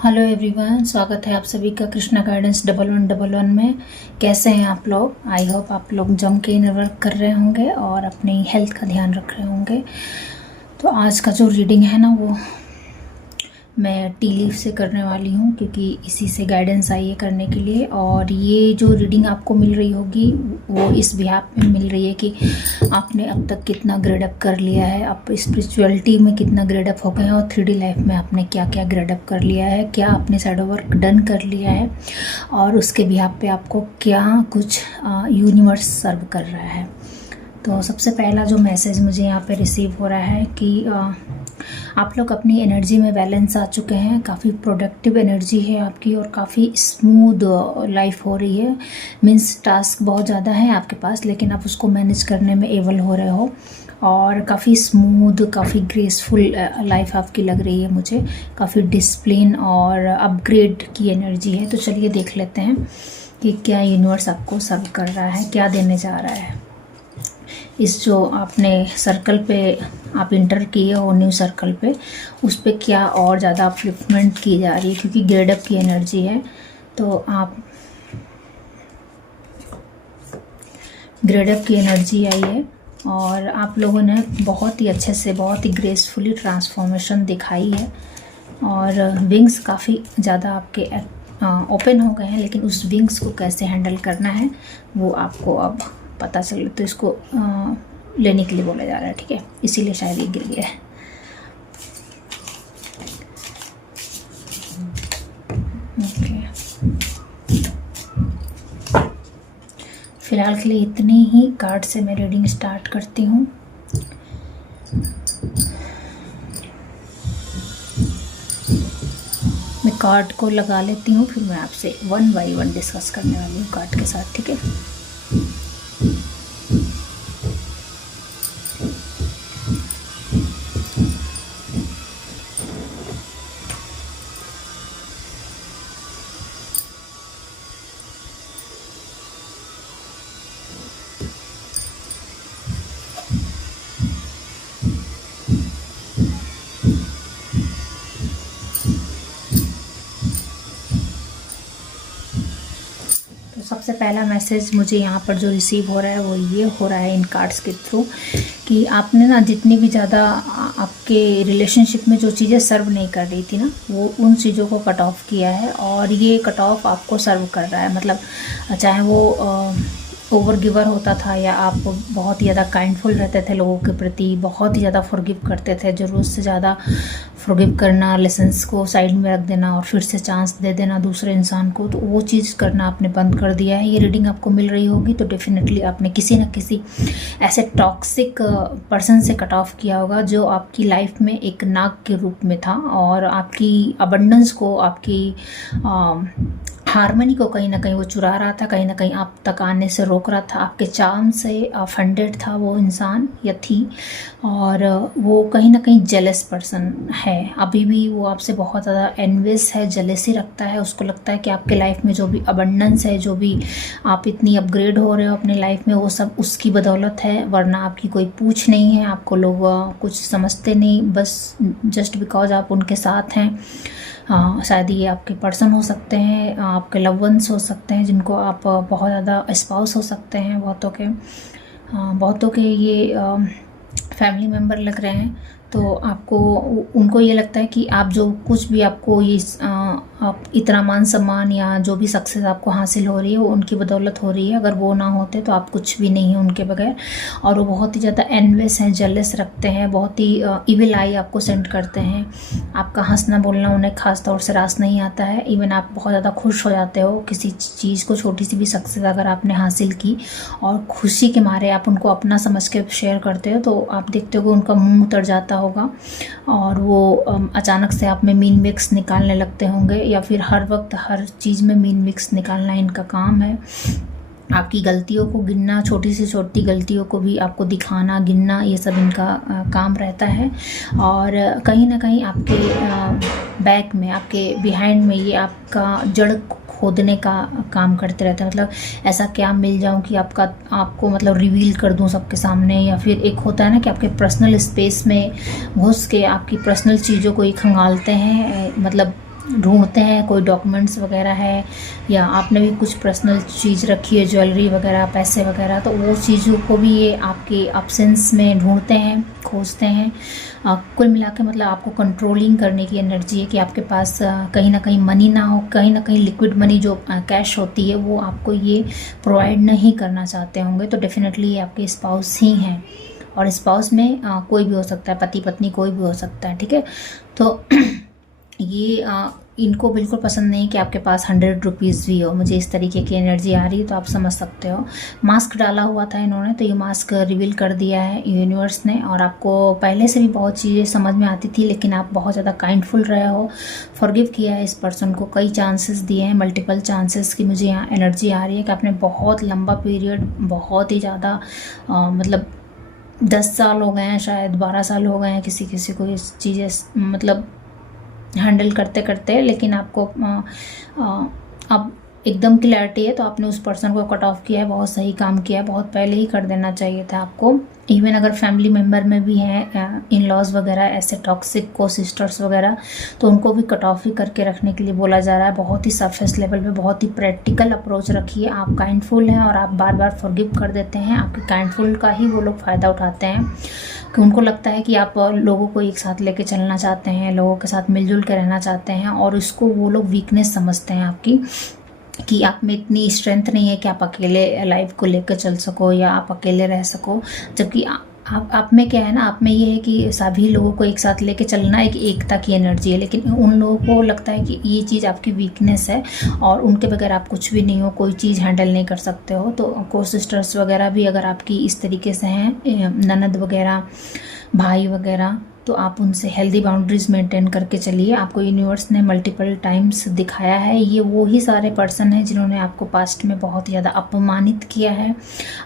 Hello everyone, स्वागत है आप सभी का कृष्णा गाइडेंस 1111 में। कैसे हैं आप लोग? आई होप आप लोग जम के इनर वर्क कर रहे होंगे और अपनी हेल्थ का ध्यान रख रहे होंगे। तो आज का जो रीडिंग है ना, वो मैं टी लीफ से करने वाली हूँ, क्योंकि इसी से गाइडेंस आई है करने के लिए। और ये जो रीडिंग आपको मिल रही होगी वो इस बिहाफ में मिल रही है कि आपने अब तक कितना ग्रेड अप कर लिया है, आप स्पिरिचुअलिटी में कितना ग्रेड अप हो गए हैं और 3D लाइफ में आपने क्या क्या ग्रेड अप कर लिया है, क्या आपने शैडो वर्क डन कर लिया है और उसके बिहाफ पे आपको क्या कुछ यूनिवर्स सर्व कर रहा है। तो सबसे पहला जो मैसेज मुझे यहाँ पे रिसीव हो रहा है कि आप लोग अपनी एनर्जी में बैलेंस आ चुके हैं, काफ़ी प्रोडक्टिव एनर्जी है आपकी और काफ़ी स्मूथ लाइफ हो रही है। मीन्स टास्क बहुत ज़्यादा है आपके पास, लेकिन आप उसको मैनेज करने में एबल हो रहे हो और काफ़ी स्मूथ, काफ़ी ग्रेसफुल लाइफ आपकी लग रही है मुझे। काफ़ी डिसिप्लिन और अपग्रेड की एनर्जी है। तो चलिए देख लेते हैं कि क्या यूनिवर्स आपको सर्व कर रहा है, क्या देने जा रहा है। इस जो आपने सर्कल पे आप इंटर किए हो, न्यू सर्कल पे, उस पे क्या और ज़्यादा अपलिफ्टमेंट की जा रही है, क्योंकि ग्रेड अप की एनर्जी है। तो आप ग्रेड अप की एनर्जी आई है और आप लोगों ने बहुत ही अच्छे से, बहुत ही ग्रेसफुली ट्रांसफॉर्मेशन दिखाई है और विंग्स काफ़ी ज़्यादा आपके ओपन हो गए हैं। लेकिन उस विंग्स को कैसे हैंडल करना है वो आपको अब पता चले, तो इसको लेने के लिए बोला जा रहा है, ठीक है, इसीलिए शायद ये गिर गया है। ओके, फिलहाल के लिए इतनी ही कार्ड से मैं रीडिंग स्टार्ट करती हूँ। मैं कार्ड को लगा लेती हूँ, फिर मैं आपसे 1 बाय 1 डिस्कस करने वाली हूँ कार्ड के साथ, ठीक है। सबसे पहला मैसेज मुझे यहाँ पर जो रिसीव हो रहा है वो ये हो रहा है इन कार्ड्स के थ्रू कि आपने ना जितनी भी ज़्यादा आपके रिलेशनशिप में जो चीज़ें सर्व नहीं कर रही थी ना, वो उन चीज़ों को कट ऑफ किया है और ये कट ऑफ आपको सर्व कर रहा है। मतलब चाहे वो ओवर गिवर होता था या आप बहुत ही ज़्यादा काइंडफुल रहते थे लोगों के प्रति, बहुत ही ज़्यादा फॉरगिव करते थे, ज़रूरत से ज़्यादा फॉरगिव करना, लेसन्स को साइड में रख देना और फिर से चांस दे देना दूसरे इंसान को, तो वो चीज़ करना आपने बंद कर दिया है। ये रीडिंग आपको मिल रही होगी तो डेफिनेटली आपने किसी न किसी ऐसे टॉक्सिक पर्सन से कट ऑफ किया होगा जो आपकी लाइफ में एक नाग के रूप में था और आपकी अबंडेंस को, आपकी हारमोनी को कहीं ना कहीं वो चुरा रहा था, कहीं ना कहीं आप तक आने से रोक रहा था, आपके चार्म से अफेंडेड था वो इंसान या थी और वो कहीं ना कहीं जेलस पर्सन है। अभी भी वो आपसे बहुत ज़्यादा एनवियस है, जेलसी रखता है। उसको लगता है कि आपके लाइफ में जो भी अबंडेंस है, जो भी आप इतनी अपग्रेड हो रहे हो अपने लाइफ में, वो सब उसकी बदौलत है, वरना आपकी कोई पूछ नहीं है। आपको लोग कुछ समझते नहीं, बस जस्ट बिकॉज आप उनके साथ हैं। शायद ये आपके पर्सन हो सकते हैं, आपके लव वंस हो सकते हैं, जिनको आप बहुत ज़्यादा स्पाउस हो सकते हैं, बहुतों के ये फैमिली मेम्बर लग रहे हैं। तो आपको उनको ये लगता है कि आप जो कुछ भी आपको ये आप इतना मान सम्मान या जो भी सक्सेस आपको हासिल हो रही है वो उनकी बदौलत हो रही है। अगर वो ना होते तो आप कुछ भी नहीं है उनके बगैर। और वो बहुत ही ज़्यादा एनवियस हैं, जेलस रखते हैं, बहुत ही इविल आई आपको सेंड करते हैं। आपका हंसना बोलना उन्हें खास तौर से रास नहीं आता है। इवन आप बहुत ज़्यादा खुश हो जाते हो किसी चीज़ को, छोटी सी भी सक्सेस अगर आपने हासिल की और खुशी के मारे आप उनको अपना समझ के शेयर करते हो, तो आप देखते हो कि उनका मुँह उतर जाता होगा और वो अचानक से आप में मीन मिक्स निकालने लगते होंगे, या फिर हर वक्त हर चीज़ में मीन मिक्स निकालना इनका काम है। आपकी गलतियों को गिनना, छोटी से छोटी गलतियों को भी आपको दिखाना, गिनना, ये सब इनका काम रहता है। और कहीं ना कहीं आपके बैक में, आपके बिहाइंड में ये आपका जड़ खोदने का काम करते रहते हैं। मतलब ऐसा क्या मिल जाऊं कि आपको मतलब रिवील कर दूं सबके सामने, या फिर एक होता है ना कि आपके पर्सनल स्पेस में घुस के आपकी पर्सनल चीज़ों को ही खंगालते हैं। मतलब ढूंढते हैं, कोई डॉक्यूमेंट्स वगैरह है या आपने भी कुछ पर्सनल चीज़ रखी है, ज्वेलरी वगैरह, पैसे वगैरह, तो वो चीज़ों को भी ये आपके एब्सेंस में ढूंढते हैं, खोजते हैं। कुल मिला के मतलब आपको कंट्रोलिंग करने की एनर्जी है कि आपके पास कहीं ना कहीं मनी ना हो, कहीं ना कहीं लिक्विड मनी जो कैश होती है वो आपको ये प्रोवाइड नहीं करना चाहते होंगे। तो डेफिनेटली ये आपके स्पाउस ही हैं, और स्पाउस में कोई भी हो सकता है, पति पत्नी कोई भी हो सकता है, ठीक है। तो ये इनको बिल्कुल पसंद नहीं कि आपके पास 100 रुपीज़ भी हो। मुझे इस तरीके की एनर्जी आ रही है, तो आप समझ सकते हो। मास्क डाला हुआ था इन्होंने, तो ये मास्क रिवील कर दिया है यूनिवर्स ने, और आपको पहले से भी बहुत चीज़ें समझ में आती थी, लेकिन आप बहुत ज़्यादा काइंडफुल रहे हो, फॉरगिव किया है इस पर्सन को, कई चांसेस दिए हैं, मल्टीपल चांसेस की मुझे यहाँ एनर्जी आ रही है कि आपने बहुत लंबा पीरियड, बहुत ही ज़्यादा मतलब 10 साल हो गए हैं, शायद 12 साल हो गए हैं किसी किसी को इस चीज़ें मतलब हैंडल करते करते, लेकिन आपको अब एकदम क्लैरिटी है, तो आपने उस पर्सन को कट ऑफ किया है। बहुत सही काम किया है, बहुत पहले ही कर देना चाहिए था आपको। इवन अगर फैमिली मेम्बर में भी हैं इन लॉज वगैरह ऐसे टॉक्सिक को सिस्टर्स वगैरह, तो उनको भी कट ऑफ ही करके रखने के लिए बोला जा रहा है। बहुत ही सरफेस लेवल पे बहुत ही प्रैक्टिकल अप्रोच रखिए। आप काइंडफुल हैं और आप बार बार फॉरगिव कर देते हैं। आपके काइंडफुल का ही वो लोग फ़ायदा उठाते हैं, कि उनको लगता है कि आप लोगों को एक साथ लेके चलना चाहते हैं, लोगों के साथ मिलजुल के रहना चाहते हैं, और उसको वो लोग वीकनेस समझते हैं आपकी, कि आप में इतनी स्ट्रेंथ नहीं है कि आप अकेले लाइफ को लेकर चल सको या आप अकेले रह सको। जबकि आप में क्या है ना, आप में ये है कि सभी लोगों को एक साथ लेके चलना एक एकता की एनर्जी है, लेकिन उन लोगों को लगता है कि ये चीज़ आपकी वीकनेस है और उनके बगैर आप कुछ भी नहीं हो, कोई चीज़ हैंडल नहीं कर सकते हो। तो को सिस्टर्स वगैरह भी अगर आपकी इस तरीके से हैं, ननद वगैरह, भाई वगैरह, तो आप उनसे हेल्दी बाउंड्रीज मेंटेन करके चलिए। आपको यूनिवर्स ने मल्टीपल टाइम्स दिखाया है, ये वो ही सारे पर्सन हैं जिन्होंने आपको पास्ट में बहुत ही ज़्यादा अपमानित किया है,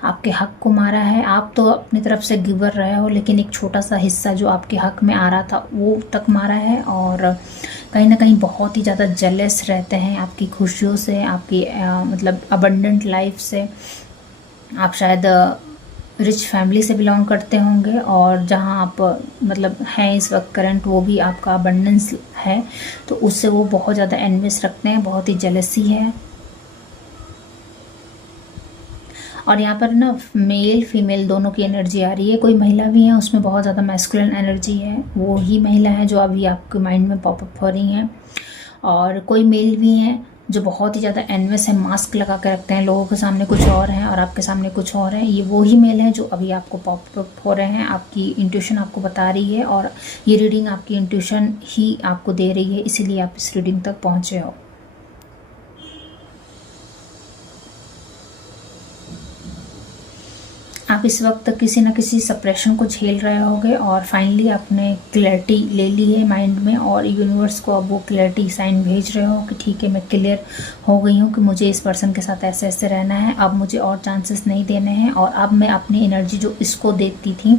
आपके हक को मारा है। आप तो अपनी तरफ से गिवर रहे हो, लेकिन एक छोटा सा हिस्सा जो आपके हक में आ रहा था वो तक मारा है, और कहीं ना कहीं बहुत ही ज़्यादा जेलस रहते हैं आपकी खुशियों से, आपकी मतलब अबंडेंट लाइफ से। आप शायद रिच फैमिली से बिलोंग करते होंगे, और जहाँ आप मतलब हैं इस वक्त करंट, वो भी आपका अबंडेंस है, तो उससे वो बहुत ज़्यादा एनवियस रखते हैं, बहुत ही जेलसी है। और यहाँ पर ना मेल फीमेल दोनों की एनर्जी आ रही है। कोई महिला भी है, उसमें बहुत ज़्यादा मैस्कुलिन एनर्जी है, वो ही महिला है जो अभी आपके माइंड में पॉपअप हो रही हैं। और कोई मेल भी हैं जो बहुत ही ज़्यादा एनवियस है, मास्क लगा के रखते हैं, लोगों के सामने कुछ और हैं और आपके सामने कुछ और हैं। ये वो ही मेल हैं जो अभी आपको पॉपअप हो रहे हैं। आपकी इंट्यूशन आपको बता रही है, और ये रीडिंग आपकी इंट्यूशन ही आपको दे रही है, इसीलिए आप इस रीडिंग तक पहुँचे हो। आप इस वक्त किसी न किसी सप्रेशन को झेल रहे होगे, और फाइनली आपने क्लैरिटी ले ली है माइंड में, और यूनिवर्स को अब वो क्लैरिटी साइन भेज रहे हो कि ठीक है, मैं क्लियर हो गई हूँ कि मुझे इस पर्सन के साथ ऐसे ऐसे रहना है, अब मुझे और चांसेस नहीं देने हैं। और अब मैं अपनी एनर्जी जो इसको देती थी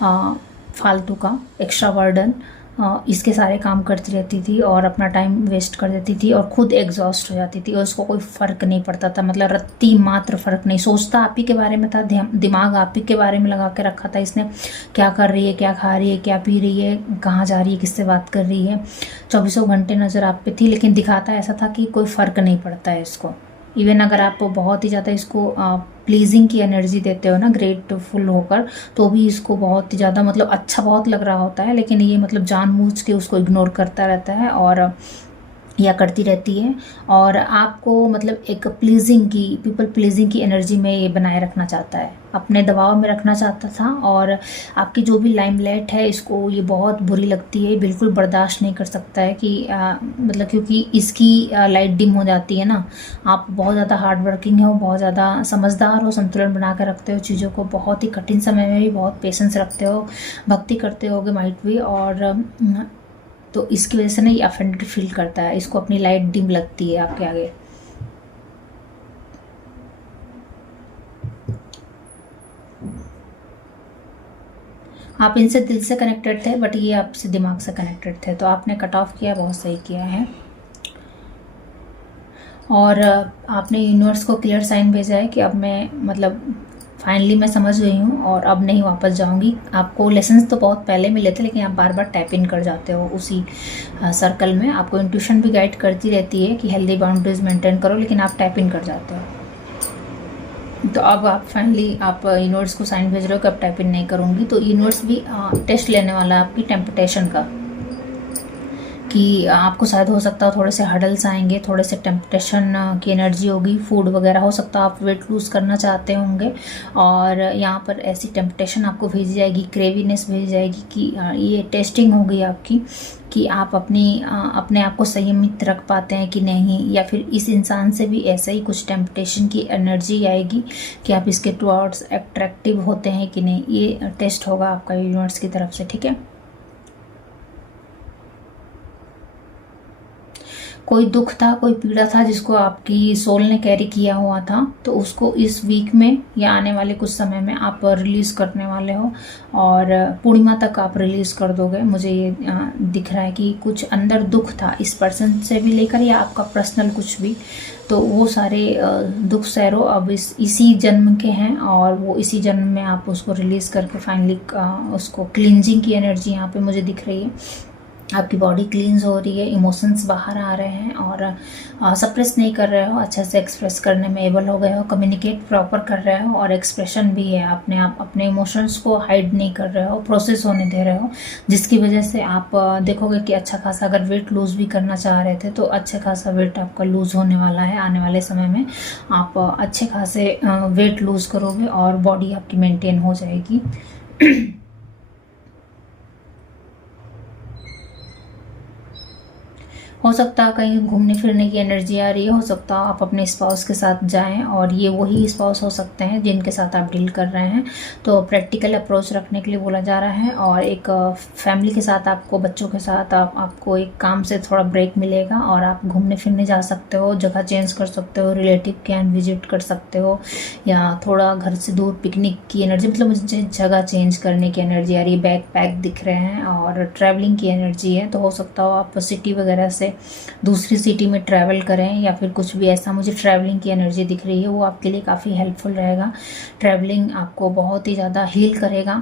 फालतू का एक्स्ट्रा बर्डन, इसके सारे काम करती रहती थी और अपना टाइम वेस्ट कर देती थी और खुद एग्जॉस्ट हो जाती थी, और उसको कोई फ़र्क नहीं पड़ता था, मतलब रत्ती मात्र फ़र्क नहीं। सोचता आप ही के बारे में था, दिमाग आप ही के बारे में लगा के रखा था इसने, क्या कर रही है, क्या खा रही है, क्या पी रही है, कहाँ जा रही है, किससे बात कर रही है, 24 घंटे नज़र आप पे थी। लेकिन दिखाता ऐसा था कि कोई फ़र्क नहीं पड़ता है इसको। इवन अगर आप बहुत ही ज़्यादा इसको प्लीजिंग की एनर्जी देते हो ना, ग्रेटफुल होकर, तो भी इसको बहुत ही ज़्यादा मतलब अच्छा बहुत लग रहा होता है, लेकिन ये मतलब जानबूझ के उसको इग्नोर करता रहता है और या करती रहती है, और आपको मतलब एक प्लीजिंग की, पीपल प्लीजिंग की एनर्जी में ये बनाए रखना चाहता है, अपने दबाव में रखना चाहता था। और आपकी जो भी लाइमलाइट है, इसको ये बहुत बुरी लगती है, बिल्कुल बर्दाश्त नहीं कर सकता है कि मतलब क्योंकि इसकी लाइट डिम हो जाती है ना। आप बहुत ज़्यादा हार्ड वर्किंग हो, बहुत ज़्यादा समझदार हो, संतुलन बना कर रखते हो चीज़ों को, बहुत ही कठिन समय में भी बहुत पेशेंस रखते हो, भक्ति करते होगे माइट भी, और तो इसकी वजह से ना ये अफेंडेड फील करता है, इसको अपनी लाइट डिम लगती है आपके आगे। आप इनसे दिल से कनेक्टेड थे, बट ये आपसे दिमाग से कनेक्टेड थे, तो आपने कट ऑफ किया, बहुत सही किया है। और आपने यूनिवर्स को क्लियर साइन भेजा है कि अब मैं मतलब फाइनली मैं समझ गई हूँ और अब नहीं वापस जाऊँगी। आपको लेसन्स तो बहुत पहले मिले थे, लेकिन आप बार बार टैप इन कर जाते हो उसी सर्कल में। आपको इंट्यूशन भी गाइड करती रहती है कि हेल्दी बाउंड्रीज मेंटेन करो, लेकिन आप टैप इन कर जाते हो। तो अब आप फाइनली आप यूनिवर्स को साइन भेज रहे हो कि अब टैप इन नहीं करूँगी। तो यूनिवर्स भी टेस्ट लेने वाला है आपकी टेम्पटेशन का, कि आपको शायद हो सकता है थोड़े से हडल्स आएंगे, थोड़े से टेम्पटेशन की एनर्जी होगी, फूड वगैरह हो सकता है, आप वेट लूज़ करना चाहते होंगे और यहाँ पर ऐसी टेम्पटेशन आपको भेजी जाएगी, क्रेवीनेस भेजी जाएगी कि ये टेस्टिंग होगी आपकी कि आप अपने आप को संयमित रख पाते हैं कि नहीं, या फिर इस इंसान से भी ऐसा ही कुछ टेम्पटेशन की एनर्जी आएगी कि आप इसके टुवर्ड्स अट्रैक्टिव होते हैं कि नहीं। ये टेस्ट होगा आपका यूनिवर्स की तरफ से, ठीक है। कोई दुख था, कोई पीड़ा था जिसको आपकी सोल ने कैरी किया हुआ था, तो उसको इस वीक में या आने वाले कुछ समय में आप रिलीज़ करने वाले हो और पूर्णिमा तक आप रिलीज़ कर दोगे। मुझे ये दिख रहा है कि कुछ अंदर दुख था इस पर्सन से भी लेकर या आपका पर्सनल कुछ भी, तो वो सारे दुख सैरो अब इसी जन्म के हैं और वो इसी जन्म में आप उसको रिलीज़ करके फाइनली उसको क्लींजिंग की एनर्जी यहाँ पे मुझे दिख रही है। आपकी बॉडी क्लींस हो रही है, इमोशंस बाहर आ रहे हैं और सप्रेस नहीं कर रहे हो, अच्छे से एक्सप्रेस करने में एबल हो गए हो, कम्युनिकेट प्रॉपर कर रहे हो और एक्सप्रेशन भी है, आप अपने इमोशंस को हाइड नहीं कर रहे हो, प्रोसेस होने दे रहे हो, जिसकी वजह से आप देखोगे कि अच्छा खासा अगर वेट लूज़ भी करना चाह रहे थे तो अच्छा खासा वेट आपका लूज़ होने वाला है। आने वाले समय में आप अच्छे खासे वेट लूज़ करोगे और बॉडी आपकी मेंटेन हो जाएगी। हो सकता है कहीं घूमने फिरने की एनर्जी आ रही है, हो सकता है आप अपने स्पाउस के साथ जाएं और ये वही स्पाउस हो सकते हैं जिनके साथ आप डील कर रहे हैं। तो प्रैक्टिकल अप्रोच रखने के लिए बोला जा रहा है और एक फैमिली के साथ आपको, बच्चों के साथ आपको एक काम से थोड़ा ब्रेक मिलेगा और आप घूमने फिरने जा सकते हो, जगह चेंज कर सकते हो, रिलेटिव के यहाँ विजिट कर सकते हो या थोड़ा घर से दूर पिकनिक की एनर्जी, मतलब मुझे जगह चेंज करने की एनर्जी आ रही है। बैग पैक दिख रहे हैं और ट्रैवलिंग की एनर्जी है, तो हो सकता हो आप सिटी वगैरह से दूसरी सिटी में ट्रैवल करें या फिर कुछ भी ऐसा। मुझे ट्रैवलिंग की एनर्जी दिख रही है, वो आपके लिए काफ़ी हेल्पफुल रहेगा। ट्रैवलिंग आपको बहुत ही ज़्यादा हील करेगा,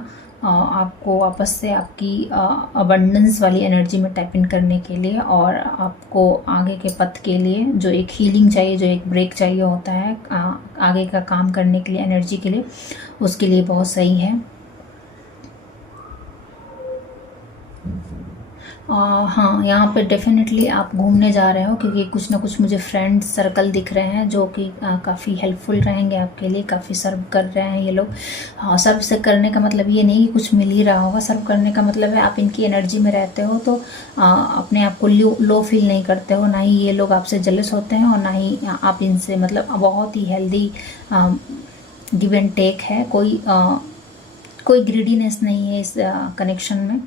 आपको वापस से आपकी अबंडेंस वाली एनर्जी में टैप इन करने के लिए और आपको आगे के पथ के लिए जो एक हीलिंग चाहिए, जो एक ब्रेक चाहिए होता है आगे का काम करने के लिए, एनर्जी के लिए, उसके लिए बहुत सही है। हाँ, यहाँ पे डेफिनेटली आप घूमने जा रहे हो क्योंकि कुछ ना कुछ मुझे फ्रेंड सर्कल दिख रहे हैं जो कि काफ़ी हेल्पफुल रहेंगे आपके लिए, काफ़ी सर्व कर रहे हैं ये लोग। हाँ, सर्व से करने का मतलब ये नहीं कि कुछ मिल ही रहा होगा, सर्व करने का मतलब है आप इनकी एनर्जी में रहते हो तो अपने आप को लो फील नहीं करते हो, ना ही ये लोग आपसे जेलस होते हैं और ना ही आप इनसे, मतलब बहुत ही हेल्दी गिव एंड टेक है, कोई ग्रीडीनेस नहीं है इस कनेक्शन में।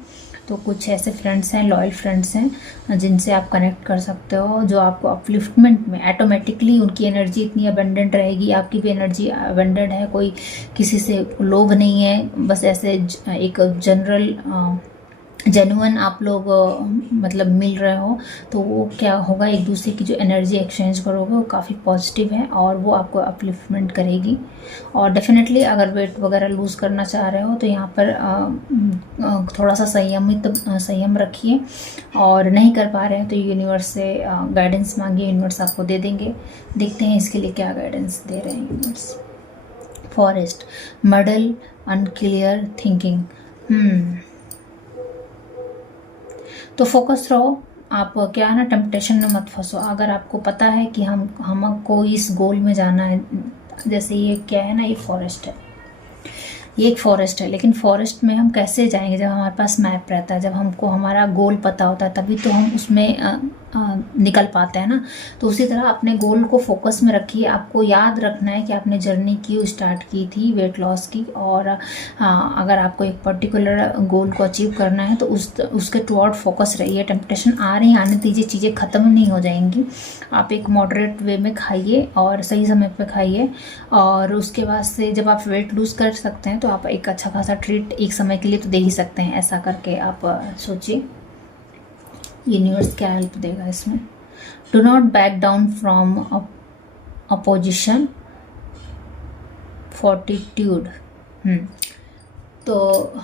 तो कुछ ऐसे फ्रेंड्स हैं, लॉयल फ्रेंड्स हैं जिनसे आप कनेक्ट कर सकते हो, जो आपको अपलिफ्टमेंट में ऑटोमेटिकली उनकी एनर्जी इतनी अबेंडेंट रहेगी, आपकी भी एनर्जी अबेंडेंट है, कोई किसी से लोभ नहीं है, बस ऐसे एक जनरल जेन्युइन आप लोग मतलब मिल रहे हो, तो वो क्या होगा, एक दूसरे की जो एनर्जी एक्सचेंज करोगे वो काफ़ी पॉजिटिव है और वो आपको अपलिफ्टमेंट करेगी। और डेफिनेटली अगर वेट वगैरह लूज़ करना चाह रहे हो तो यहाँ पर थोड़ा सा संयम रखिए और नहीं कर पा रहे हैं तो यूनिवर्स से गाइडेंस मांगिए, यूनिवर्स आपको दे देंगे। देखते हैं इसके लिए क्या गाइडेंस दे रहे हैं universe. Forest, muddle, unclear thinking. तो फोकस रहो, आप क्या है ना, टेम्पटेशन में मत फंसो। अगर आपको पता है कि हमको इस गोल में जाना है, जैसे ये क्या है ना, ये फॉरेस्ट है, ये एक फॉरेस्ट है, लेकिन फॉरेस्ट में हम कैसे जाएंगे? जब हमारे पास मैप रहता है, जब हमको हमारा गोल पता होता है, तभी तो हम उसमें निकल पाते हैं ना। तो उसी तरह अपने गोल को फोकस में रखिए। आपको याद रखना है कि आपने जर्नी क्यों स्टार्ट की थी वेट लॉस की, और अगर आपको एक पर्टिकुलर गोल को अचीव करना है तो उसके टुवर्ड फोकस रहिए। टेम्पटेशन आ रही, आने दीजिए, चीज़ें ख़त्म नहीं हो जाएंगी। आप एक मॉडरेट वे में खाइए और सही समय पर खाइए, और उसके बाद से जब आप वेट लूज़ कर सकते हैं तो आप एक अच्छा खासा ट्रीट एक समय के लिए तो दे ही सकते हैं। ऐसा करके आप सोचिए यूनिवर्स क्या हेल्प देगा इसमें। Do not back down from opposition fortitude. तो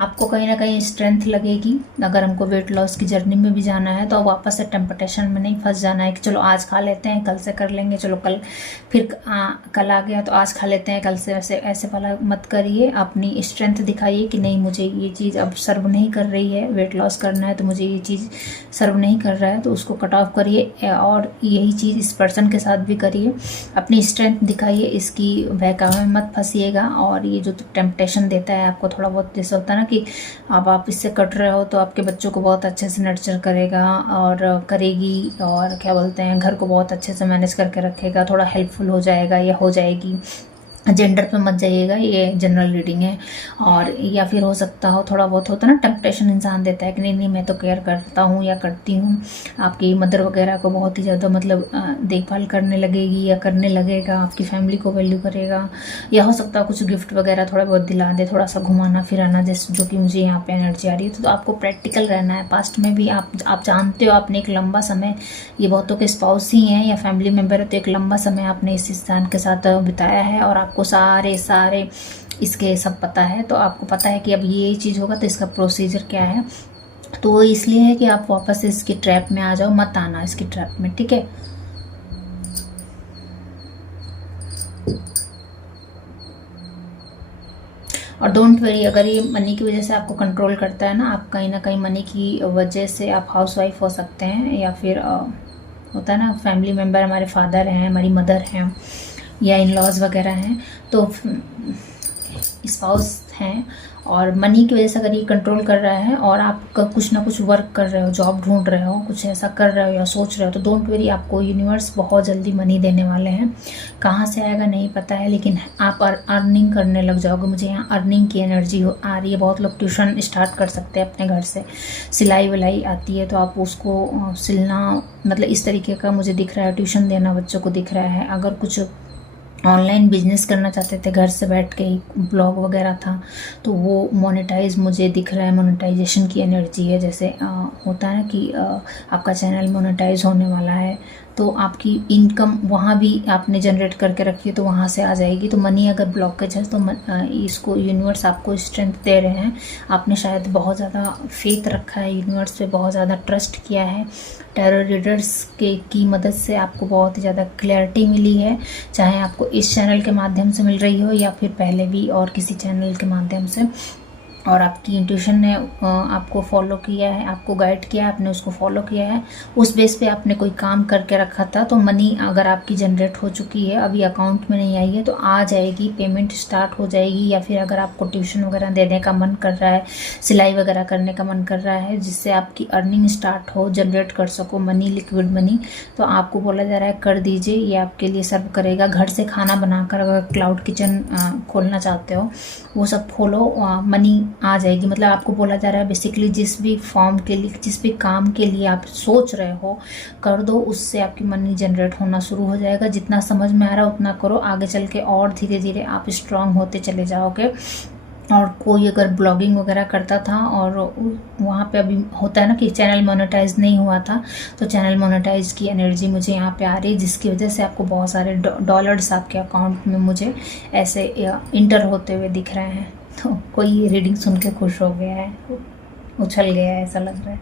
आपको कहीं ना कहीं स्ट्रेंथ लगेगी। अगर हमको वेट लॉस की जर्नी में भी जाना है तो वापस से टेम्पटेशन में नहीं फंस जाना है कि चलो आज खा लेते हैं, कल से कर लेंगे, चलो कल फिर कल आ गया तो आज खा लेते हैं, कल से ऐसे वाला मत करिए। अपनी स्ट्रेंथ दिखाइए कि नहीं, मुझे ये चीज़ अब सर्व नहीं कर रही है, वेट लॉस करना है तो मुझे ये चीज़ सर्व नहीं कर रहा है, तो उसको कट ऑफ करिए। और यही चीज़ इस पर्सन के साथ भी करिए, अपनी स्ट्रेंथ दिखाइए, इसकी बहकावे में मत फंसिएगा। और ये जो टेम्पटेशन देता है आपको थोड़ा बहुत, जैसे होता है ना कि अब आप इससे कट रहे हो तो आपके बच्चों को बहुत अच्छे से नर्चर करेगा और करेगी, और क्या बोलते हैं, घर को बहुत अच्छे से मैनेज करके रखेगा, थोड़ा हेल्पफुल हो जाएगा या हो जाएगी। जेंडर पे मत जाइएगा, ये जनरल रीडिंग है। और या फिर हो सकता हो थोड़ा बहुत होता है ना, टेम्पटेशन इंसान देता है कि नहीं नहीं मैं तो केयर करता हूँ या करती हूँ, आपकी मदर वगैरह को बहुत ही ज़्यादा मतलब देखभाल करने लगेगी या करने लगेगा, आपकी फैमिली को वैल्यू करेगा। या हो सकता है कुछ गिफ्ट वगैरह थोड़ा बहुत दिला दे, थोड़ा सा घुमाना फिराना, जैसे जो कि मुझे यहाँ पे एनर्जी आ रही है। तो आपको प्रैक्टिकल रहना है। पास्ट में भी आप जानते हो, आपने एक लंबा समय, ये बहुतों के स्पाउस ही हैं या फैमिली मेम्बर है, तो एक लंबा समय आपने इस इंसान के साथ बिताया है और आपको सारे इसके सब पता है। तो आपको पता है कि अब ये चीज़ होगा तो इसका प्रोसीजर क्या है। तो वो इसलिए है कि आप वापस इसकी ट्रैप में आ जाओ, मत आना इसकी ट्रैप में, ठीक है। और डोंट वरी, अगर ये मनी की वजह से आपको कंट्रोल करता है ना, आप कहीं ना कहीं मनी की वजह से आप हाउसवाइफ हो सकते हैं, या फिर होता है ना फैमिली मेम्बर, हमारे फादर हैं, हमारी मदर हैं या इन लॉज वगैरह हैं, तो स्पाउस हैं। और मनी की वजह से अगर ये कंट्रोल कर रहा है और आप कुछ ना कुछ वर्क कर रहे हो, जॉब ढूंढ रहे हो, कुछ ऐसा कर रहे हो या सोच रहे हो, तो डोंट वेरी, आपको यूनिवर्स बहुत जल्दी मनी देने वाले हैं। कहाँ से आएगा नहीं पता है, लेकिन आप अर्निंग करने लग जाओगे। मुझे यहाँ अर्निंग की एनर्जी आ रही है। बहुत लोग ट्यूशन स्टार्ट कर सकते हैं अपने घर से, सिलाई विलाई आती है तो आप उसको सिलना, मतलब इस तरीके का मुझे दिख रहा है, ट्यूशन देना बच्चों को दिख रहा है। अगर कुछ ऑनलाइन बिजनेस करना चाहते थे, घर से बैठ के ही ब्लॉग वगैरह था, तो वो मोनेटाइज मुझे दिख रहा है, मोनेटाइजेशन की एनर्जी है। जैसे होता है ना कि आपका चैनल मोनेटाइज होने वाला है, तो आपकी इनकम वहाँ भी आपने जनरेट करके रखी है तो वहाँ से आ जाएगी। तो मनी अगर ब्लॉकेज है तो इसको यूनिवर्स आपको स्ट्रेंथ दे रहे हैं। आपने शायद बहुत ज़्यादा फेथ रखा है यूनिवर्स पे, बहुत ज़्यादा ट्रस्ट किया है। टैरो रीडर्स की मदद से आपको बहुत ही ज़्यादा क्लैरिटी मिली है, चाहे आपको इस चैनल के माध्यम से मिल रही हो या फिर पहले भी और किसी चैनल के माध्यम से। और आपकी इंट्यूशन ने आपको फॉलो किया है, आपको गाइड किया है, आपने उसको फॉलो किया है, उस बेस पे आपने कोई काम करके रखा था। तो मनी अगर आपकी जनरेट हो चुकी है, अभी अकाउंट में नहीं आई है तो आ जाएगी, पेमेंट स्टार्ट हो जाएगी। या फिर अगर आपको ट्यूशन वगैरह देने का मन कर रहा है, सिलाई वगैरह करने का मन कर रहा है, जिससे आपकी अर्निंग स्टार्ट हो, जनरेट कर सको मनी, लिक्विड मनी, तो आपको बोला जा रहा है कर दीजिए, ये आपके लिए सर्व करेगा। घर से खाना बनाकर अगर क्लाउड किचन खोलना चाहते हो, वो सब खोलो, मनी आ जाएगी। मतलब आपको बोला जा रहा है बेसिकली जिस भी फॉर्म के लिए, जिस भी काम के लिए आप सोच रहे हो कर दो, उससे आपकी मनी जनरेट होना शुरू हो जाएगा। जितना समझ में आ रहा है उतना करो, आगे चल के और धीरे धीरे आप स्ट्रांग होते चले जाओगे। और कोई अगर ब्लॉगिंग वगैरह करता था और वहाँ पे अभी होता है ना कि चैनल मोनेटाइज नहीं हुआ था, तो चैनल मोनेटाइज की एनर्जी मुझे यहाँ पे आ रही है, जिसकी वजह से आपको बहुत सारे डॉलर्स आपके अकाउंट में मुझे ऐसे इंटर होते हुए दिख रहे हैं। तो कोई रीडिंग सुन के खुश हो गया है, उछल गया है, ऐसा लग रहा है।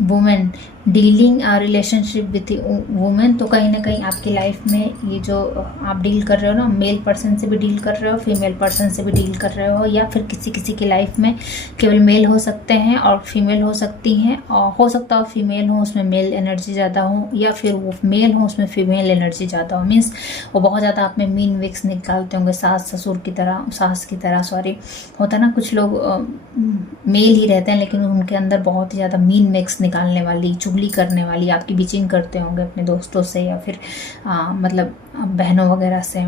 Women, dealing relationship with women, तो कहीं ना कहीं आपकी लाइफ में ये जो आप डील कर रहे हो ना, मेल पर्सन से भी डील कर रहे हो, फीमेल पर्सन से भी डील कर रहे हो, या फिर किसी किसी की लाइफ में केवल मेल हो सकते हैं और फीमेल हो सकती हैं, और हो सकता हो फीमेल हो उसमें मेल एनर्जी ज़्यादा हो, या फिर वो मेल हो उसमें फीमेल एनर्जी ज़्यादा हो। मीन्स वो बहुत ज़्यादा आप में मीन विक्स निकालते होंगे, सास ससुर की तरह, सास की तरह, सॉरी, होता ना कुछ लोग मेल ही रहते हैं लेकिन उनके अंदर बहुत ही ज़्यादा मीन विक्स निकालने वाली, चुगली करने वाली, आपकी बिचिंग करते होंगे अपने दोस्तों से, या फिर मतलब बहनों वगैरह से,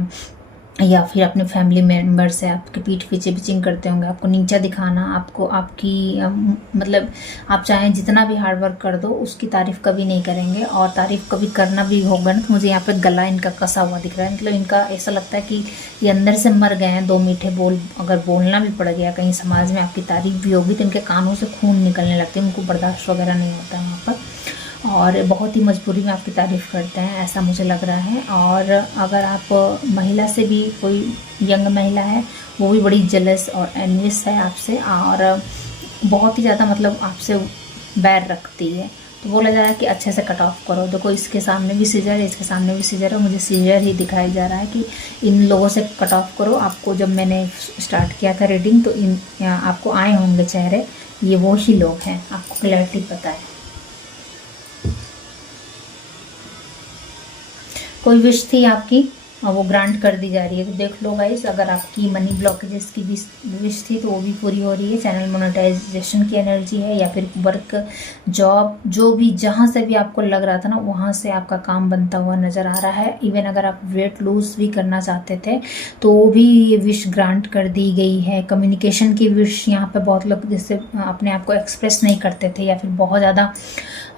या फिर अपने फैमिली मेम्बर से आपके पीठ पीछे बिचिंग करते होंगे, आपको नीचा दिखाना, आपको आपकी मतलब आप चाहें जितना भी हार्ड वर्क कर दो उसकी तारीफ़ कभी नहीं करेंगे, और तारीफ़ कभी करना भी होगा ना तो मुझे यहाँ पे गला इनका कसा हुआ दिख रहा है। मतलब इनका ऐसा लगता है कि ये अंदर से मर गए हैं। दो मीठे बोल अगर बोलना भी पड़ गया कहीं समाज में, आपकी तारीफ़ भी होगी तो इनके कानों से खून निकलने लगते हैं, उनको बर्दाश्त वगैरह नहीं होता है वहाँ पर। और बहुत ही मजबूरी में आपकी तारीफ़ करते हैं, ऐसा मुझे लग रहा है। और अगर आप महिला से भी, कोई यंग महिला है, वो भी बड़ी जेलस और एनवियस है आपसे, और बहुत ही ज़्यादा मतलब आपसे बैर रखती है। तो बोला जा रहा है कि अच्छे से कट ऑफ करो। देखो इसके सामने भी सीजर है, इसके सामने भी सीजर है, मुझे सीजर ही दिखाई जा रहा है कि इन लोगों से कट ऑफ करो। आपको जब मैंने स्टार्ट किया था रीडिंग तो इन आपको आए होंगे चेहरे, ये वो ही लोग हैं, आपको क्लैरिटी पता है। कोई विश थी आपकी और वो ग्रांट कर दी जा रही है। तो देख लो गाइस, अगर आपकी मनी ब्लॉकेजेस की विश थी तो वो भी पूरी हो रही है। चैनल मोनेटाइजेशन की एनर्जी है, या फिर वर्क, जॉब, जो भी जहाँ से भी आपको लग रहा था ना, वहाँ से आपका काम बनता हुआ नज़र आ रहा है। इवन अगर आप वेट लूज भी करना चाहते थे तो वो भी ये विश ग्रांट कर दी गई है। कम्युनिकेशन की विश, यहाँ पे बहुत लोग जैसे अपने आप को एक्सप्रेस नहीं करते थे, या फिर बहुत ज़्यादा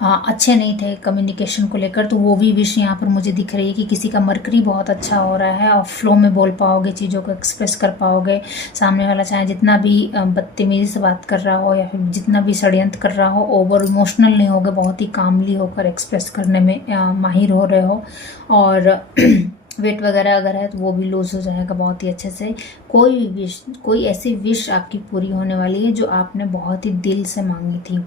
अच्छे नहीं थे कम्युनिकेशन को लेकर, तो वो भी विश यहाँ पर मुझे दिख रही है कि किसी का मरकरी बहुत अच्छा हो रहा है और फ्लो में बोल पाओगे, चीज़ों को एक्सप्रेस कर पाओगे। सामने वाला चाहे जितना भी बदतमीजी से बात कर रहा हो या फिर जितना भी षड्यंत्र कर रहा हो, ओवर इमोशनल नहीं होगे, बहुत ही कामली होकर एक्सप्रेस करने में माहिर हो रहे हो। और वेट वगैरह अगर है तो वो भी लूज हो जाएगा बहुत ही अच्छे से। कोई भी विश, कोई ऐसी विश आपकी पूरी होने वाली है जो आपने बहुत ही दिल से मांगी थी,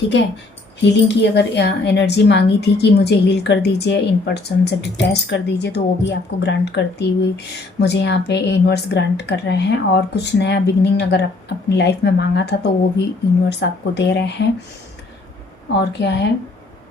ठीक है। हीलिंग की अगर एनर्जी मांगी थी कि मुझे हील कर दीजिए, इन पर्सन से डिटैच कर दीजिए, तो वो भी आपको ग्रांट करती हुई मुझे यहाँ पे यूनिवर्स ग्रांट कर रहे हैं। और कुछ नया बिगनिंग अगर आप अपनी लाइफ में मांगा था तो वो भी यूनिवर्स आपको दे रहे हैं। और क्या है,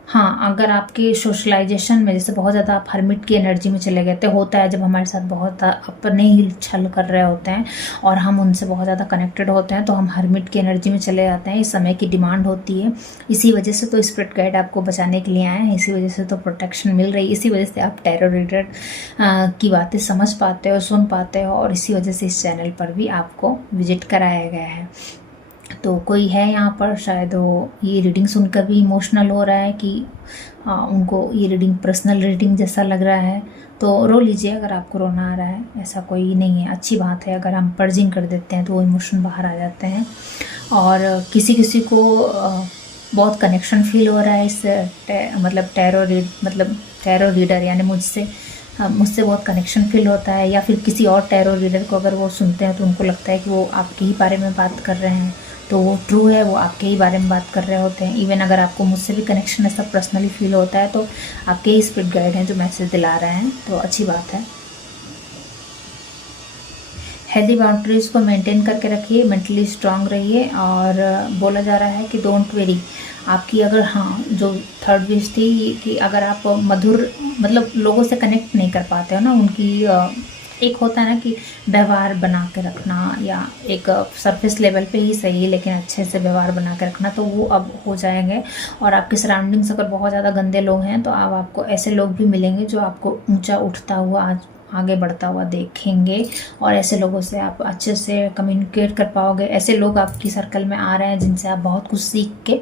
हाँ, अगर आपके सोशलाइजेशन में जैसे बहुत ज़्यादा आप हर्मिट की एनर्जी में चले गए थे, होता है जब हमारे साथ बहुत अपने ही छल कर रहे होते हैं और हम उनसे बहुत ज़्यादा कनेक्टेड होते हैं, तो हम हर्मिट की एनर्जी में चले जाते हैं। इस समय की डिमांड होती है, इसी वजह से तो स्पिरिट गाइड आपको बचाने के लिए आए हैं, इसी वजह से तो प्रोटेक्शन मिल रही है, इसी वजह से आप टैरो रीडर की बातें समझ पाते हो, सुन पाते हो, और इसी वजह से इस चैनल पर भी आपको विजिट कराया गया है। तो कोई है यहाँ पर, शायद वो ये रीडिंग सुनकर भी इमोशनल हो रहा है कि उनको ये रीडिंग पर्सनल रीडिंग जैसा लग रहा है, तो रो लीजिए अगर आपको रोना आ रहा है, ऐसा कोई नहीं है, अच्छी बात है। अगर हम पर्जिंग कर देते हैं तो वो इमोशन बाहर आ जाते हैं। और किसी किसी को बहुत कनेक्शन फील हो रहा है इस मतलब टैरो रीडर यानी मुझसे बहुत कनेक्शन फील होता है, या फिर किसी और टैरो रीडर को अगर वो सुनते हैं तो उनको लगता है कि वो आपके ही बारे में बात कर रहे हैं, तो वो ट्रू है, वो आपके ही बारे में बात कर रहे होते हैं। इवन अगर आपको मुझसे भी कनेक्शन ऐसा पर्सनली फील होता है तो आपके ही स्पिरिट गाइड हैं जो मैसेज दिला रहे हैं, तो अच्छी बात है। हेल्दी बाउंड्रीज को मेंटेन करके रखिए, मेंटली स्ट्रांग रहिए। और बोला जा रहा है कि डोंट वेरी, आपकी अगर जो थर्ड विश थी कि अगर आप मधुर मतलब लोगों से कनेक्ट नहीं कर पाते हो ना, उनकी एक होता है ना कि व्यवहार बना के रखना, या एक सरफेस लेवल पे ही सही है लेकिन अच्छे से व्यवहार बना के रखना, तो वो अब हो जाएंगे। और आपके सराउंडिंग्स अगर बहुत ज़्यादा गंदे लोग हैं तो अब आपको ऐसे लोग भी मिलेंगे जो आपको ऊंचा उठता हुआ आगे बढ़ता हुआ देखेंगे, और ऐसे लोगों से आप अच्छे से कम्युनिकेट कर पाओगे। ऐसे लोग आपकी सर्कल में आ रहे हैं जिनसे आप बहुत कुछ सीख के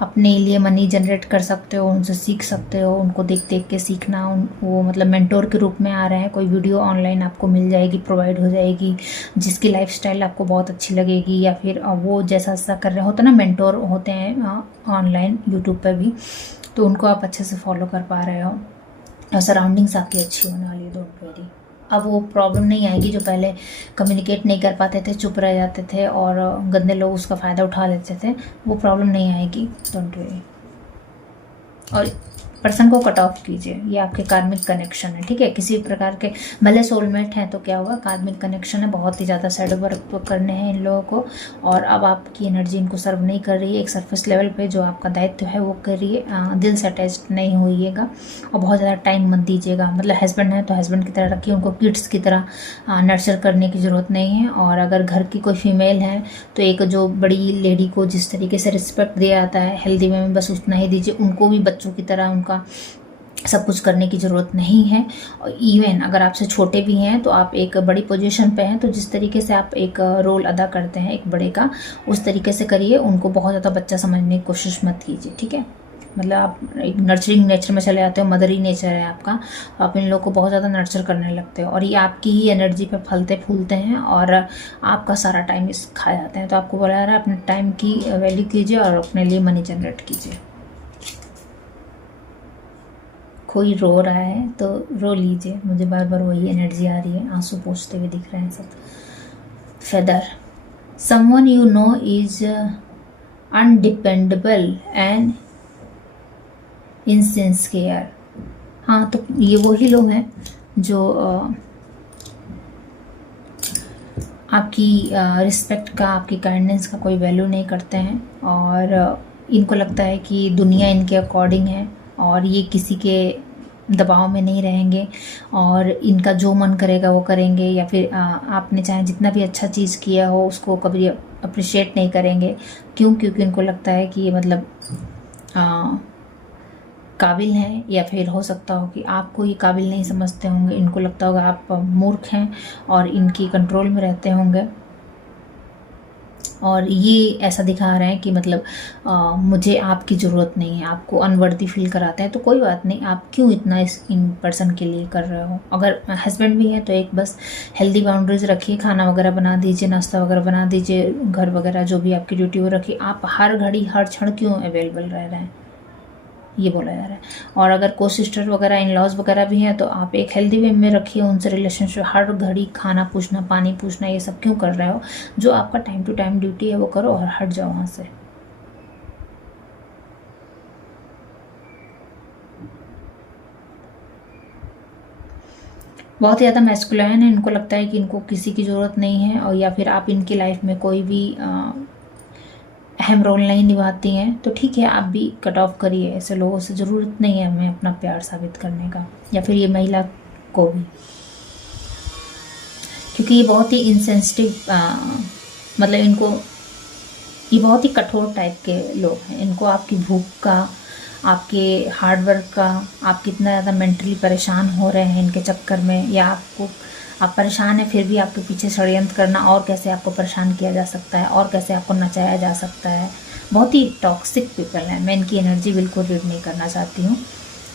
अपने लिए मनी जनरेट कर सकते हो, उनसे सीख सकते हो, उनको देख देख के सीखना। वो मतलब मेंटोर के रूप में आ रहे हैं। कोई वीडियो ऑनलाइन आपको मिल जाएगी, प्रोवाइड हो जाएगी, जिसकी लाइफस्टाइल आपको बहुत अच्छी लगेगी, या फिर वो जैसा कर रहे होते ना, मेंटोर होते हैं ऑनलाइन यूट्यूब पर भी, तो उनको आप अच्छे से फॉलो कर पा रहे हो। और सराउंडिंग्स आपकी अच्छी होने वाली है, डोंट वरी। अब वो प्रॉब्लम नहीं आएगी जो पहले कम्युनिकेट नहीं कर पाते थे, चुप रह जाते थे और गंदे लोग उसका फ़ायदा उठा लेते थे, वो प्रॉब्लम नहीं आएगी, डोंट वरी। और पर्सन को कट ऑफ कीजिए, ये आपके कार्मिक कनेक्शन है, ठीक है। किसी प्रकार के भले सोलमेट हैं तो क्या हुआ, कार्मिक कनेक्शन है, बहुत ही ज़्यादा सैड वर्क करने हैं इन लोगों को, और अब आपकी एनर्जी इनको सर्व नहीं कर रही है। एक सरफेस लेवल पे जो आपका दायित्व है वो करिए, दिल से अटैच नहीं होइएगा और बहुत ज़्यादा टाइम मत दीजिएगा। मतलब हस्बैंड है तो हस्बैंड की तरह रखिए, उनको किड्स की तरह नर्चर करने की ज़रूरत नहीं है। और अगर घर की कोई फीमेल है तो एक जो बड़ी लेडी को जिस तरीके से रिस्पेक्ट दिया जाता है हेल्दी वे में, बस उतना ही दीजिए। उनको भी बच्चों की तरह उनका सब कुछ करने की ज़रूरत नहीं है। और इवन अगर आपसे छोटे भी हैं तो आप एक बड़ी पोजीशन पे हैं, तो जिस तरीके से आप एक रोल अदा करते हैं एक बड़े का, उस तरीके से करिए। उनको बहुत ज़्यादा बच्चा समझने की कोशिश मत कीजिए, ठीक है। मतलब आप एक नर्चरिंग नेचर में चले जाते हो, मदरी नेचर है आपका, आप इन लोगों को बहुत ज़्यादा नर्चर करने लगते हो, और ये आपकी ही एनर्जी पे फलते फूलते हैं और आपका सारा टाइम इस खा जाते हैं। तो आपको बोला जा रहा है अपने टाइम की वैल्यू कीजिए और अपने लिए मनी जनरेट कीजिए। कोई रो रहा है तो रो लीजिए, मुझे बार बार वही एनर्जी आ रही है, आंसू पोंछते हुए दिख रहे हैं सब। Feather, someone you know is undependable and insincere. हाँ, तो ये वही लोग हैं जो आपकी रिस्पेक्ट का, आपकी काइंडनेस का कोई वैल्यू नहीं करते हैं, और इनको लगता है कि दुनिया इनके अकॉर्डिंग है और ये किसी के दबाव में नहीं रहेंगे, और इनका जो मन करेगा वो करेंगे, या फिर आपने चाहे जितना भी अच्छा चीज़ किया हो उसको कभी अप्रिशिएट नहीं करेंगे। क्यों? क्योंकि इनको लगता है कि ये मतलब काबिल हैं, या फिर हो सकता हो कि आपको ये काबिल नहीं समझते होंगे, इनको लगता होगा आप मूर्ख हैं और इनकी कंट्रोल में रहते होंगे, और ये ऐसा दिखा रहे हैं कि मतलब मुझे आपकी ज़रूरत नहीं है, आपको अनवर्दी फील कराते हैं। तो कोई बात नहीं, आप क्यों इतना इन पर्सन के लिए कर रहे हो। अगर हस्बैंड भी है तो एक बस हेल्दी बाउंड्रीज रखिए, खाना वगैरह बना दीजिए, नाश्ता वगैरह बना दीजिए, घर वगैरह जो भी आपकी ड्यूटी वो रखिए। आप हर घड़ी हर क्षण क्यों अवेलेबल रह रहे हैं, ये बोला जा रहा है। और अगर को सिस्टर वगैरह, इन लॉज वगैरह भी हैं तो आप एक हेल्दी वे में रखिए उनसे रिलेशनशिप। हर घड़ी खाना पूछना, पानी पूछना, ये सब क्यों कर रहे हो। जो आपका टाइम टू टाइम ड्यूटी है वो करो और हट जाओ वहाँ से। बहुत ज़्यादा मैस्कुलाइन है, इनको लगता है कि इनको किसी की ज़रूरत नहीं है, और या फिर आप इनकी लाइफ में कोई भी अहम रोल नहीं निभाती हैं तो ठीक है, आप भी कट ऑफ करिए। ऐसे लोगों से ज़रूरत नहीं है हमें अपना प्यार साबित करने का, या फिर ये महिला को भी, क्योंकि ये बहुत ही इंसेंसिटिव, मतलब इनको, ये बहुत ही कठोर टाइप के लोग हैं। इनको आपकी भूख का, आपके हार्डवर्क का, आप कितना ज़्यादा मेंटली परेशान हो रहे हैं इनके चक्कर में, या आप परेशान हैं फिर भी आपके पीछे षड्यंत्र करना, और कैसे आपको परेशान किया जा सकता है, और कैसे आपको नचाया जा सकता है। बहुत ही टॉक्सिक पीपल हैं, मैं इनकी एनर्जी बिल्कुल रीड नहीं करना चाहती हूँ।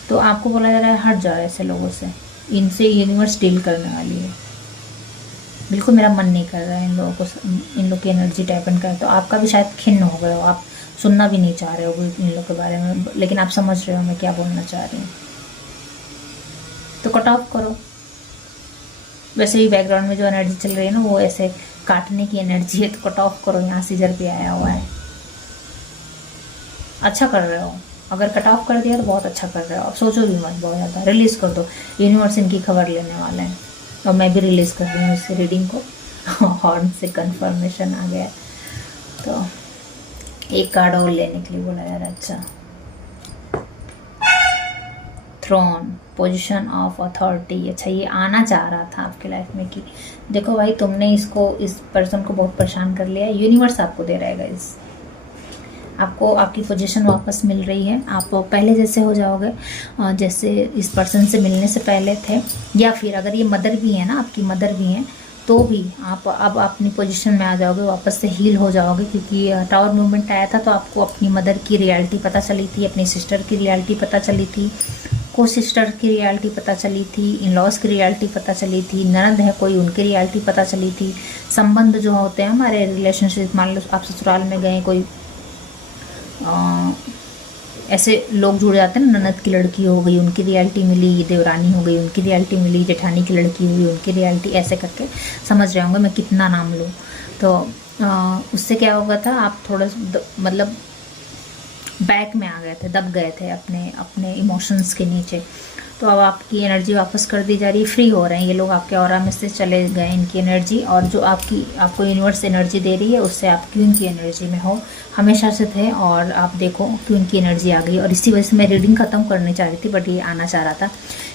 तो आपको बोला जा रहा है हट जाओ ऐसे लोगों से, इनसे यूनिवर्स डील करने वाली है। बिल्कुल मेरा मन नहीं कर रहा है इन लोगों को, इन लोग की एनर्जी टैप इन कर। तो आपका भी शायद खिन्न हो गए हो, आप सुनना भी नहीं चाह रहे हो इन लोग के बारे में, लेकिन आप समझ रहे हो मैं क्या बोलना चाह रही हूँ। तो कट ऑफ करो। वैसे भी बैकग्राउंड में जो एनर्जी चल रही है ना, वो ऐसे काटने की एनर्जी है, तो कट ऑफ करो। यहाँ सीजर भी आया हुआ है, अच्छा कर रहे हो। अगर कट ऑफ कर दिया तो बहुत अच्छा कर रहे हो। अब सोचो भी मत बहुत ज़्यादा, रिलीज़ कर दो। यूनिवर्स इनकी खबर लेने वाले हैं, और मैं भी रिलीज़ कर रही हूँ इस रीडिंग को। हॉर्न से कंफर्मेशन आ गया, तो एक कार्ड और लेने के लिए बोला यार। अच्छा, थ्रोन, पोजीशन ऑफ अथॉरिटी। अच्छा, ये आना चाह रहा था आपके लाइफ में कि देखो भाई, तुमने इसको, इस पर्सन को बहुत परेशान कर लिया। यूनिवर्स आपको दे रहेगा इस, आपको आपकी पोजीशन वापस मिल रही है। आप पहले जैसे हो जाओगे जैसे इस पर्सन से मिलने से पहले थे, या फिर अगर ये मदर भी है ना, आपकी मदर भी हैं, तो भी आप अब अपनी पोजीशन में आ जाओगे, वापस से हील हो जाओगे। क्योंकि टावर मूवमेंट आया था तो आपको अपनी मदर की रियलिटी पता चली थी, अपनी सिस्टर की रियलिटी पता चली थी, को सिस्टर की रियलिटी पता चली थी, इन लॉज की रियलिटी पता चली थी, ननद है कोई, उनकी रियलिटी पता चली थी। संबंध जो होते हैं हमारे रिलेशनशिप, मान लो आप ससुराल में गए, कोई ऐसे लोग जुड़ जाते हैं ना, ननद की लड़की हो गई उनकी रियलिटी मिली, देवरानी हो गई उनकी रियलिटी मिली, जेठानी की लड़की हुई उनकी रियलिटी, ऐसे करके समझ रहे होंगे मैं कितना नाम लूँ। तो उससे क्या होगा था, आप थोड़ा मतलब बैक में आ गए थे, दब गए थे अपने इमोशंस के नीचे। तो अब आपकी एनर्जी वापस कर दी जा रही है, फ्री हो रहे हैं ये लोग, आपके ऑरा में से चले गए इनकी एनर्जी। और जो आपको यूनिवर्स एनर्जी दे रही है, उससे आप क्यों की एनर्जी में हो, हमेशा से थे, और आप देखो क्यों की एनर्जी आ गई। और इसी वजह से मैं रीडिंग ख़त्म करनी चाह रही थी, बट ये आना चाह रहा था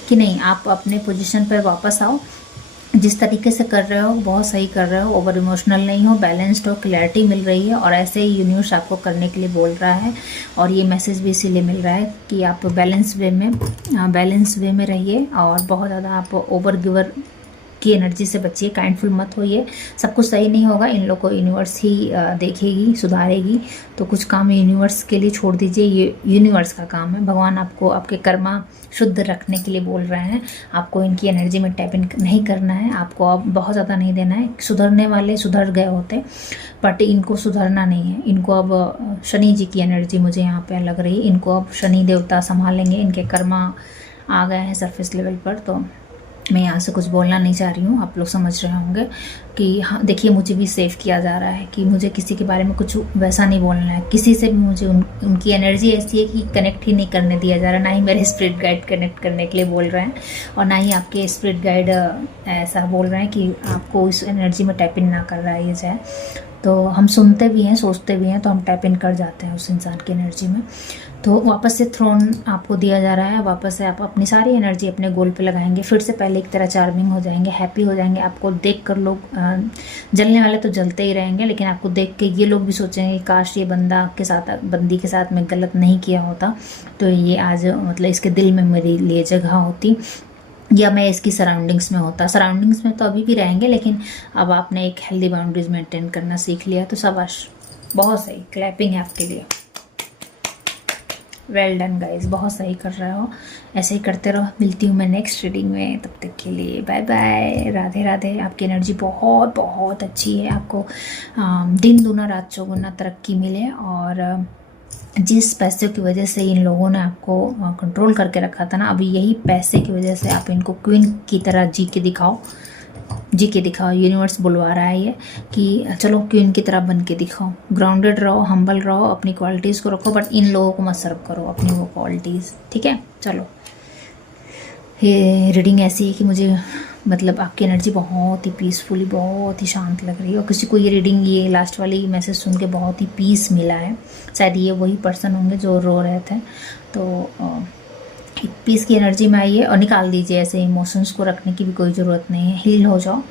कि नहीं, आप अपने पोजीशन पर वापस आओ। जिस तरीके से कर रहे हो बहुत सही कर रहे हो, ओवर इमोशनल नहीं हो, बैलेंस्ड हो, क्लैरिटी मिल रही है। और ऐसे ही यूनिवर्स आपको करने के लिए बोल रहा है, और ये मैसेज भी इसीलिए मिल रहा है कि आप बैलेंस वे में रहिए, और बहुत ज़्यादा आप ओवर गिवर की एनर्जी से बचिए, काइंडफुल मत होइए। सब कुछ सही नहीं होगा, इन लोग को यूनिवर्स ही देखेगी, सुधारेगी। तो कुछ काम यूनिवर्स के लिए छोड़ दीजिए, ये यूनिवर्स का काम है। भगवान आपको आपके कर्मा शुद्ध रखने के लिए बोल रहे हैं, आपको इनकी एनर्जी में टैप इन नहीं करना है, आपको अब बहुत ज़्यादा नहीं देना है। सुधरने वाले सुधर गए होते, बट इनको सुधरना नहीं है। इनको अब शनि जी की एनर्जी मुझे यहाँ पे लग रही है, इनको अब शनि देवता संभालेंगे, इनके कर्मा आ गए हैं सरफेस लेवल पर। तो मैं यहाँ से कुछ बोलना नहीं चाह रही हूँ, आप लोग समझ रहे होंगे कि हाँ देखिए मुझे भी सेव किया जा रहा है कि मुझे किसी के बारे में कुछ वैसा नहीं बोलना है, किसी से भी मुझे उनकी एनर्जी ऐसी है कि कनेक्ट ही नहीं करने दिया जा रहा, ना ही मेरे स्पिरिट गाइड कनेक्ट करने के लिए बोल रहे हैं और ना ही आपके स्पिरिट गाइड ऐसा बोल रहे हैं कि आपको इस एनर्जी में टैप इन ना कर रहा है ये जाए। तो हम सुनते भी हैं, सोचते भी हैं, तो हम टैप इन कर जाते हैं उस इंसान की एनर्जी में। तो वापस से थ्रोन आपको दिया जा रहा है, वापस से आप अपनी सारी एनर्जी अपने गोल पे लगाएंगे, फिर से पहले की तरह चार्मिंग हो जाएंगे, हैप्पी हो जाएंगे। आपको देख कर लोग जलने वाले तो जलते ही रहेंगे, लेकिन आपको देख के ये लोग भी सोचेंगे काश ये बंदी के साथ मैं गलत नहीं किया होता, तो ये आज मतलब इसके दिल में मेरे लिए जगह होती, या मैं इसकी सराउंडिंग्स में होता। सराउंडिंग्स में तो अभी भी रहेंगे, लेकिन अब आपने एक हेल्दी बाउंड्रीज मेंटेन करना सीख लिया, तो शाबाश, बहुत सही, क्लैपिंग है आपके लिए। वेल डन गाइज, बहुत सही कर रहे हो, ऐसे ही करते रहो। मिलती हूँ मैं नेक्स्ट रीडिंग में, तब तक के लिए बाय बाय, राधे राधे। आपकी एनर्जी बहुत बहुत अच्छी है, आपको दिन दूना रात चौगुना तरक्की मिले, और जिस पैसे की वजह से इन लोगों ने आपको कंट्रोल करके रखा था ना, अभी यही पैसे की वजह से आप इनको क्वीन की तरह जी के दिखाओ। यूनिवर्स बुलवा रहा है ये कि चलो क्वीन की तरह बन के दिखाओ। ग्राउंडेड रहो, हम्बल रहो, अपनी क्वालिटीज़ को रखो, बट इन लोगों को मत सर्व करो अपनी वो क्वालिटीज़, ठीक है। चलो, ये रीडिंग ऐसी है कि मुझे मतलब आपकी एनर्जी बहुत ही पीसफुली, बहुत ही शांत लग रही है, और किसी को ये रीडिंग, ये लास्ट वाली मैसेज सुन के बहुत ही पीस मिला है। शायद ये वही पर्सन होंगे जो रो रहे थे, तो पीस की एनर्जी में आइए और निकाल दीजिए। ऐसे इमोशंस को रखने की भी कोई ज़रूरत नहीं है, हील हो जाओ।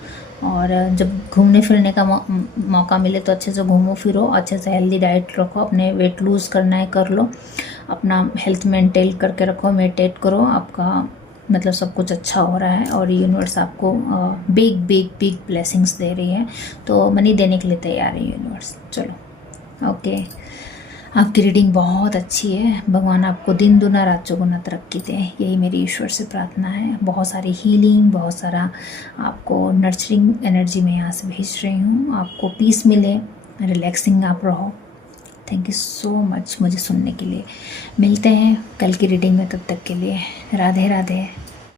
और जब घूमने फिरने का मौका मिले तो अच्छे से घूमो फिरो, अच्छे से हेल्दी डाइट रखो, अपने वेट लूज़ करना है कर लो, अपना हेल्थ मेंटेन करके रखो, मेडिटेट करो, आपका मतलब सब कुछ अच्छा हो रहा है, और यूनिवर्स आपको बिग बिग बिग ब्लेसिंग्स दे रही है, तो मनी देने के लिए तैयार है यूनिवर्स। चलो ओके, आपकी रीडिंग बहुत अच्छी है, भगवान आपको दिन दूना रात चौगुना तरक्की दे, यही मेरी ईश्वर से प्रार्थना है। बहुत सारी हीलिंग, बहुत सारा आपको नर्चरिंग एनर्जी में यहाँ से भेज रही हूँ, आपको पीस मिले, रिलैक्सिंग आप रहो। थैंक यू सो मच मुझे सुनने के लिए। मिलते हैं कल की रीडिंग में, तब तक के लिए राधे राधे।